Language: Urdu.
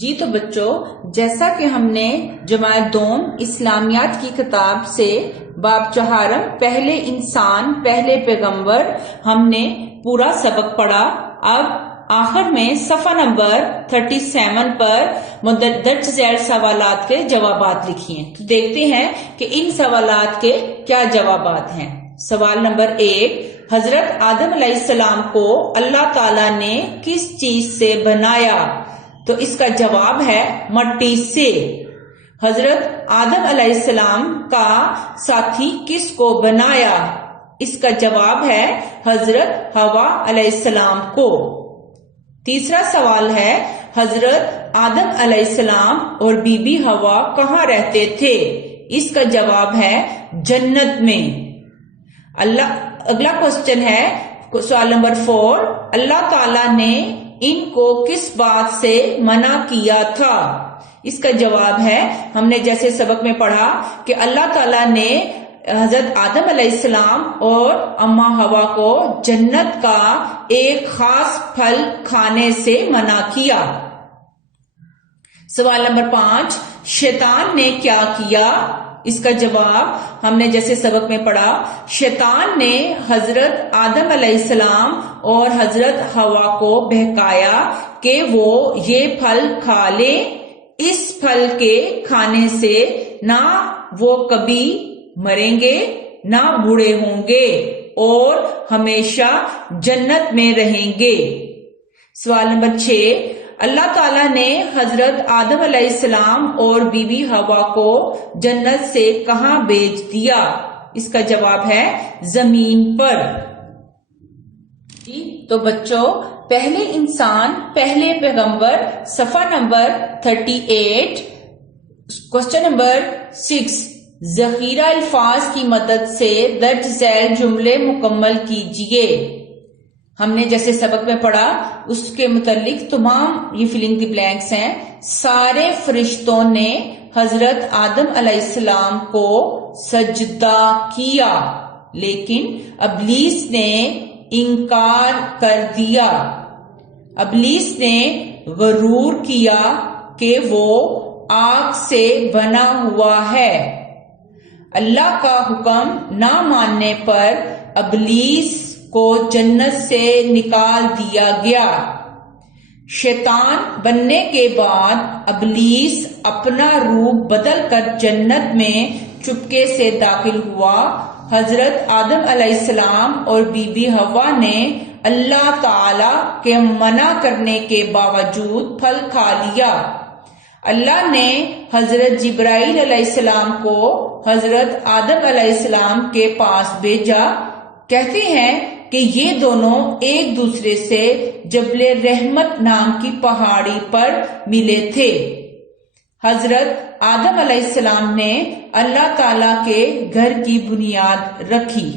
جی تو بچوں، جیسا کہ ہم نے جماعت دوم اسلامیات کی کتاب سے باب چہارم پہلے انسان پہلے پیغمبر ہم نے پورا سبق پڑھا۔ اب آخر میں صفحہ نمبر 37 پر مندرج ذیل سوالات کے جوابات لکھیے۔ تو دیکھتے ہیں کہ ان سوالات کے کیا جوابات ہیں۔ سوال نمبر 1، حضرت آدم علیہ السلام کو اللہ تعالیٰ نے کس چیز سے بنایا؟ تو اس کا جواب ہے مٹی سے۔ حضرت آدم علیہ السلام کا ساتھی کس کو بنایا؟ اس کا جواب ہے حضرت حوا علیہ السلام کو۔ تیسرا سوال ہے، حضرت آدم علیہ السلام اور بی بی حوا کہاں رہتے تھے؟ اس کا جواب ہے جنت میں۔ اگلا کوسچن ہے سوال نمبر 4، اللہ تعالیٰ نے ان کو کس بات سے منع کیا تھا؟ اس کا جواب ہے، ہم نے جیسے سبق میں پڑھا کہ اللہ تعالیٰ نے حضرت آدم علیہ السلام اور اماں حوا کو جنت کا ایک خاص پھل کھانے سے منع کیا۔ سوال نمبر 5، شیطان نے کیا کیا؟ اس کا جواب ہم نے جیسے سبق میں پڑھا، شیطان نے حضرت آدم علیہ السلام اور حضرت حوا کو بہکایا کہ وہ یہ پھل کھا لیں۔ اس پھل کے کھانے سے نہ وہ کبھی مریں گے، نہ بوڑھے ہوں گے اور ہمیشہ جنت میں رہیں گے۔ سوال نمبر 6، اللہ تعالیٰ نے حضرت آدم علیہ السلام اور بی بی حوا کو جنت سے کہاں بھیج دیا؟ اس کا جواب ہے زمین پر۔ تو بچوں، پہلے انسان پہلے پیغمبر صفحہ نمبر 38، کوسچن نمبر 6، ذخیرہ الفاظ کی مدد سے درج ذیل جملے مکمل کیجئے۔ ہم نے جیسے سبق میں پڑھا اس کے متعلق تمام یہ فلنگ دی بلینکس ہیں۔ سارے فرشتوں نے حضرت آدم علیہ السلام کو سجدہ کیا، لیکن ابلیس نے انکار کر دیا۔ ابلیس نے غرور کیا کہ وہ آگ سے بنا ہوا ہے۔ اللہ کا حکم نہ ماننے پر ابلیس کو جنت سے نکال دیا گیا۔ شیطان بننے کے بعد ابلیس اپنا روپ بدل کر جنت میں چپکے سے داخل ہوا۔ حضرت آدم علیہ السلام اور بی بی حوا نے اللہ تعالی کے منع کرنے کے باوجود پھل کھا لیا۔ اللہ نے حضرت جبرائیل علیہ السلام کو حضرت آدم علیہ السلام کے پاس بھیجا۔ کہتے ہیں کہ یہ دونوں ایک دوسرے سے جبل رحمت نام کی پہاڑی پر ملے تھے۔ حضرت آدم علیہ السلام نے اللہ تعالی کے گھر کی بنیاد رکھی۔